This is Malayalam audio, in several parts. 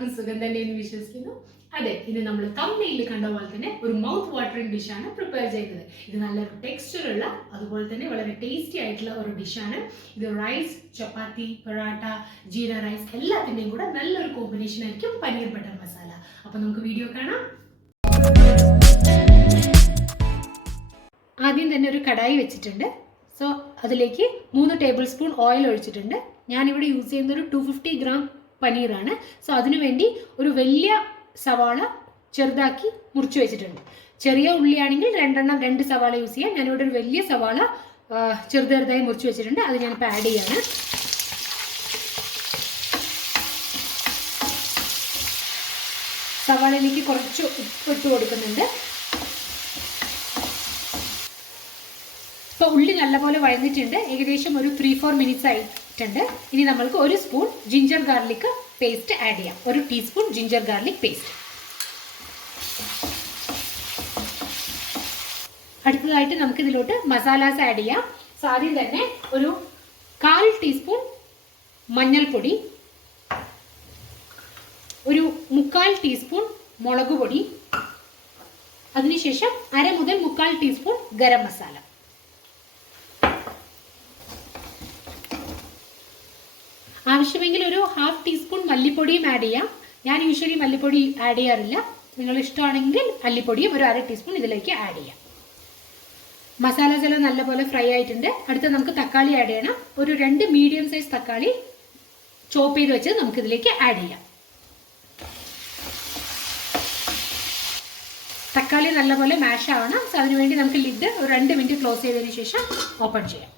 എല്ലാവർക്കും സുഖം തന്നെയെന്ന് വിശ്വസിക്കുന്നു. അതെ, ഇത് നമ്മൾ തമിഴിൽ കണ്ട പോലെ തന്നെ ഒരു മൗത്ത് വാട്ടറിംഗ് ഡിഷാണ് പ്രിപ്പയർ ചെയ്യുന്നത്. ഇത് നല്ലൊരു ടെക്സ്ചർ ഉള്ള അതുപോലെ തന്നെ വളരെ ടേസ്റ്റി ആയിട്ടുള്ള ഒരു ഡിഷാണ്. ഇത് റൈസ്, ചപ്പാത്തി, പൊറാട്ട, ജീര റൈസ് എല്ലാത്തിൻ്റെയും കൂടെ നല്ലൊരു കോമ്പിനേഷൻ ആയിരിക്കും പനീർ ബട്ടർ മസാല. അപ്പോൾ നമുക്ക് വീഡിയോ കാണാം. ആദ്യം തന്നെ ഒരു കടായി വെച്ചിട്ടുണ്ട്. സോ അതിലേക്ക് 3 ടേബിൾ സ്പൂൺ ഓയിൽ ഒഴിച്ചിട്ടുണ്ട്. ഞാനിവിടെ യൂസ് ചെയ്യുന്നത് ഒരു 250 ഗ്രാം പനീറാണ്. സോ അതിനുവേണ്ടി ഒരു വലിയ സവാള ചെറുതാക്കി മുറിച്ച് വെച്ചിട്ടുണ്ട്. ചെറിയ ഉള്ളിയാണെങ്കിൽ 2 സവാള യൂസ് ചെയ്യാം. ഞാനിവിടെ ഒരു വലിയ സവാള ചെറുതായി മുറിച്ച് വെച്ചിട്ടുണ്ട്. അത് ഞാനിപ്പോൾ ആഡ് ചെയ്യാണ്. സവാളയിലേക്ക് കുറച്ച് ഉപ്പ് ഇട്ട് കൊടുക്കുന്നുണ്ട്. ഇപ്പോൾ ഉള്ളി നല്ലപോലെ വഴന്നിട്ടുണ്ട്. ഏകദേശം ഒരു 3-4 മിനിറ്റ്സ് ആയിട്ടുണ്ട്. ഇനി നമ്മൾക്ക് 1 spoon ginger garlic paste add ചെയ്യാം. 1 ടീസ്പൂൺ ജിഞ്ചർ ഗാർലിക് പേസ്റ്റ്. അടുത്തതായിട്ട് നമുക്ക് ഇതിലോട്ട് മസാലാസ് ആഡ് ചെയ്യാം. സോ ആദ്യം തന്നെ ഒരു 1/4 ടീസ്പൂൺ മഞ്ഞൾപ്പൊടി, ഒരു 3/4 ടീസ്പൂൺ മുളക് പൊടി, അതിനുശേഷം 1/2 മുതൽ 3/4 ടീസ്പൂൺ ഗരം മസാല. ആവശ്യമെങ്കിൽ ഒരു 1/2 ടീസ്പൂൺ മല്ലിപ്പൊടിയും ആഡ് ചെയ്യാം. ഞാൻ യൂഷ്വലി മല്ലിപ്പൊടി ആഡ് ചെയ്യാറില്ല. നിങ്ങൾ ഇഷ്ടമാണെങ്കിൽ മല്ലിപ്പൊടിയും ഒരു 1/2 ടീസ്പൂൺ ഇതിലേക്ക് ആഡ് ചെയ്യാം. മസാലാസ് എല്ലാം നല്ലപോലെ ഫ്രൈ ആയിട്ടുണ്ട്. അടുത്ത നമുക്ക് തക്കാളി ആഡ് ചെയ്യണം. ഒരു 2 മീഡിയം സൈസ് തക്കാളി ചോപ്പ് ചെയ്ത് വെച്ച് നമുക്കിതിലേക്ക് ആഡ് ചെയ്യാം. തക്കാളി നല്ലപോലെ മാഷ് ആവണം. സോ അതിനുവേണ്ടി നമുക്ക് ലിഡ് ഒരു 2 മിനിറ്റ് ക്ലോസ് ചെയ്തതിന് ശേഷം ഓപ്പൺ ചെയ്യാം.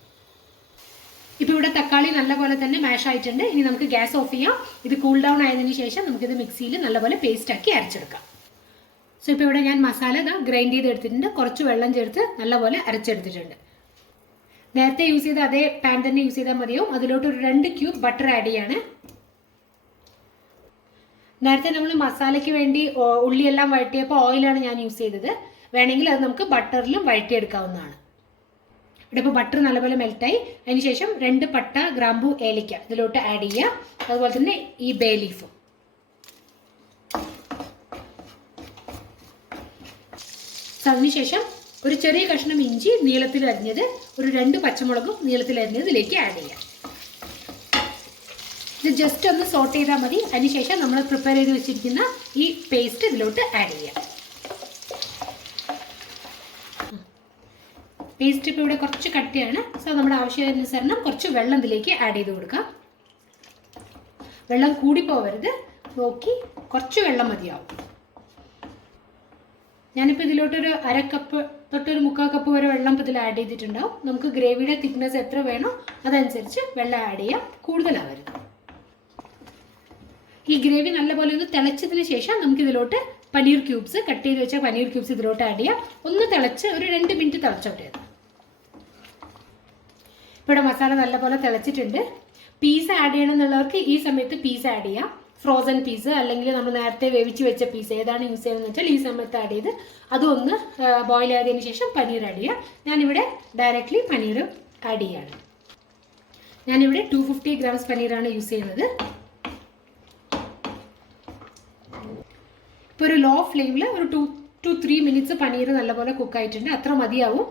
ഇപ്പോൾ ഇവിടെ തക്കാളി നല്ലപോലെ തന്നെ മാഷ് ആയിട്ടുണ്ട്. ഇനി നമുക്ക് ഗ്യാസ് ഓഫ് ചെയ്യാം. ഇത് കൂൾ ഡൗൺ ആയതിനു ശേഷം നമുക്കിത് മിക്സിയിൽ നല്ലപോലെ പേസ്റ്റ് ആക്കി അരച്ചെടുക്കാം. സോ ഇപ്പോൾ ഇവിടെ ഞാൻ മസാല ഗ്രൈൻഡ് ചെയ്തെടുത്തിട്ടുണ്ട്. കുറച്ച് വെള്ളം ചേർത്ത് നല്ലപോലെ അരച്ചെടുത്തിട്ടുണ്ട്. നേരത്തെ യൂസ് ചെയ്ത അതേ പാൻ തന്നെ യൂസ് ചെയ്താൽ മതിയാവും. അതിലോട്ട് ഒരു 2 ക്യൂബ് ബട്ടർ ആഡ് ചെയ്യാണ്. നേരത്തെ നമ്മൾ മസാലയ്ക്ക് വേണ്ടി ഉള്ളിയെല്ലാം വഴറ്റിയപ്പോൾ ഓയിലാണ് ഞാൻ യൂസ് ചെയ്തത്. വേണമെങ്കിൽ അത് നമുക്ക് ബട്ടറിലും വഴറ്റിയെടുക്കാവുന്നതാണ്. ഇവിടെ ഇപ്പോൾ ബട്ടർ നല്ലപോലെ മെൽറ്റായി. അതിനുശേഷം 2 പട്ട, ഗ്രാമ്പു, ഏലക്ക ഇതിലോട്ട് ആഡ് ചെയ്യുക. അതുപോലെ തന്നെ ഈ ബേ ലീഫും. അതിനുശേഷം ഒരു ചെറിയ കഷ്ണം ഇഞ്ചി നീളത്തിൽ അരിഞ്ഞത്, ഒരു 2 പച്ചമുളകും നീളത്തിൽ അരിഞ്ഞത് ഇതിലേക്ക് ആഡ് ചെയ്യാം. ഇത് ജസ്റ്റ് ഒന്ന് സോട്ട് ചെയ്താൽ മതി. അതിനുശേഷം നമ്മൾ പ്രിപ്പയർ ചെയ്ത് വെച്ചിരിക്കുന്ന ഈ പേസ്റ്റ് ഇതിലോട്ട് ആഡ് ചെയ്യാം. പേസ്റ്റ് ഇപ്പോൾ ഇവിടെ കുറച്ച് കട്ടിയാണ്. സോ നമ്മുടെ ആവശ്യാനുസരണം കുറച്ച് വെള്ളം ഇതിലേക്ക് ആഡ് ചെയ്ത് കൊടുക്കാം. വെള്ളം കൂടി പോവരുത്, നോക്കി കുറച്ച് വെള്ളം മതിയാവും. ഞാനിപ്പോൾ ഇതിലോട്ടൊരു 1/2 കപ്പ് തൊട്ടൊരു 3/4 കപ്പ് വരെ വെള്ളം ഇതിൽ ആഡ് ചെയ്തിട്ടുണ്ടാവും. നമുക്ക് ഗ്രേവിയുടെ തിക്നെസ് എത്ര വേണോ അതനുസരിച്ച് വെള്ളം ആഡ് ചെയ്യാം. കൂടുതലാവരുത്. ഈ ഗ്രേവി നല്ലപോലെ ഒന്ന് തിളച്ചതിന് ശേഷം നമുക്കിതിലോട്ട് പനീർ ക്യൂബ്സ്, കട്ട് ചെയ്ത് വെച്ച പനീർ ക്യൂബ്സ് ഇതിലോട്ട് ആഡ് ചെയ്യാം. ഒന്ന് തിളച്ച് ഒരു 2 മിനിറ്റ് തിളച്ചോട്ടെ. ഇപ്പോൾ ഇവിടെ മസാല നല്ലപോലെ തിളച്ചിട്ടുണ്ട്. പീസ് ആഡ് ചെയ്യണം എന്നുള്ളവർക്ക് ഈ സമയത്ത് പീസ് ആഡ് ചെയ്യാം. ഫ്രോസൺ പീസ് അല്ലെങ്കിൽ നമ്മൾ നേരത്തെ വേവിച്ച് വെച്ച പീസ് ഏതാണ് യൂസ് ചെയ്യുന്നത് വെച്ചാൽ ഈ സമയത്ത് ആഡ് ചെയ്ത് അതൊന്ന് ബോയിൽ ആയതിനു ശേഷം പനീർ ആഡ് ചെയ്യാം. ഞാനിവിടെ ഡയറക്റ്റ്ലി പനീർ ആഡ് ചെയ്യാണ്. ഞാനിവിടെ 250 ഗ്രാംസ് പനീറാണ് യൂസ് ചെയ്യുന്നത്. ഇപ്പോൾ ഒരു ലോ ഫ്ലെയിമിൽ ഒരു 2 to 3 മിനിറ്റ്സ് പനീർ നല്ലപോലെ കുക്കായിട്ടുണ്ട്. അത്ര മതിയാവും.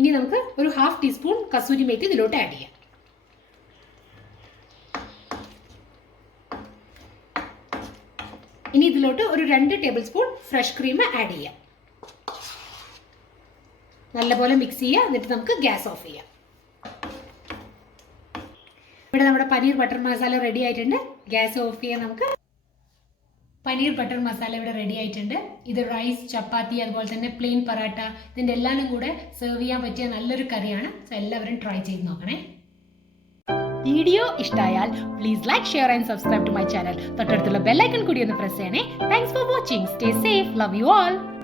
ഇനി നമുക്ക് ഒരു 1/2 ടീസ്പൂൺ കസൂരി മേത്തി ഇതിലോട്ട് ആഡ് ചെയ്യാം. ഇനി ഇതിലോട്ട് ഒരു 2 table spoon fresh cream add ചെയ്യാം. നല്ലപോലെ മിക്സ് ചെയ്യുക. എന്നിട്ട് നമുക്ക് ഗ്യാസ് ഓഫ് ചെയ്യാം. ഇവിടെ നമ്മുടെ പനീർ ബട്ടർ മസാല റെഡി ആയിട്ടുണ്ട്. ഗ്യാസ് ഓഫ് ചെയ്യാൻ നമുക്ക്. പനീർ ബട്ടർ മസാല ഇവിടെ റെഡി ആയിട്ടുണ്ട്. ഇത് റൈസ്, ചപ്പാത്തി, അതുപോലെ തന്നെ പ്ലെയിൻ പൊറാട്ട ഇതിൻ്റെ എല്ലാവരും കൂടെ സെർവ് ചെയ്യാൻ പറ്റിയ നല്ലൊരു കറിയാണ്. സോ എല്ലാവരും ട്രൈ ചെയ്ത് നോക്കണേ. വീഡിയോ ഇഷ്ടമായാൽ please like, share and subscribe to my channel. തൊട്ടടുത്തുള്ള ബെൽ ഐക്കൺ കൂടി ഒന്ന് പ്രസ് ചെയ്യണേ. Thanks for watching. Stay safe. Love you all.